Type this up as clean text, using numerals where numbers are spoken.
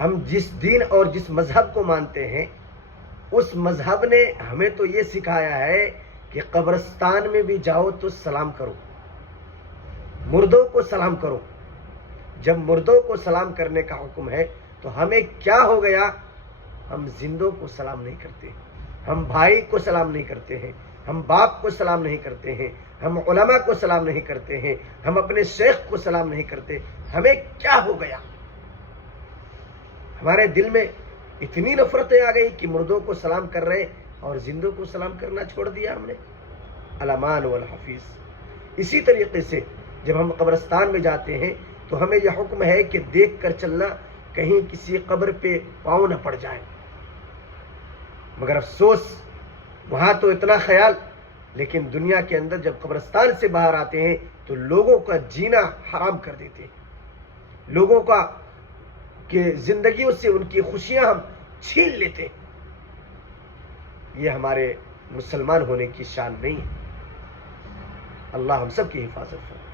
ہم جس دین اور جس مذہب کو مانتے ہیں اس مذہب نے ہمیں تو یہ سکھایا ہے کہ قبرستان میں بھی جاؤ تو سلام کرو، مردوں کو سلام کرو۔ جب مردوں کو سلام کرنے کا حکم ہے تو ہمیں کیا ہو گیا؟ ہم زندوں کو سلام نہیں کرتے، ہم بھائی کو سلام نہیں کرتے ہیں، ہم باپ کو سلام نہیں کرتے ہیں، ہم علماء کو سلام نہیں کرتے ہیں، ہم اپنے شیخ کو سلام نہیں کرتے۔ ہمیں کیا ہو گیا؟ ہمارے دل میں اتنی نفرتیں آ گئی کہ مردوں کو سلام کر رہے اور زندوں کو سلام کرنا چھوڑ دیا ہم نے۔ الامان والحفیظ۔ اسی طریقے سے جب ہم قبرستان میں جاتے ہیں تو ہمیں یہ حکم ہے کہ دیکھ کر چلنا، کہیں کسی قبر پہ پاؤں نہ پڑ جائے۔ مگر افسوس وہاں تو اتنا خیال، لیکن دنیا کے اندر جب قبرستان سے باہر آتے ہیں تو لوگوں کا جینا حرام کر دیتے ہیں، لوگوں کا کہ زندگیوں سے ان کی خوشیاں ہم چھین لیتے ہیں۔ یہ ہمارے مسلمان ہونے کی شان نہیں ہے۔ اللہ ہم سب کی حفاظت فرمائے۔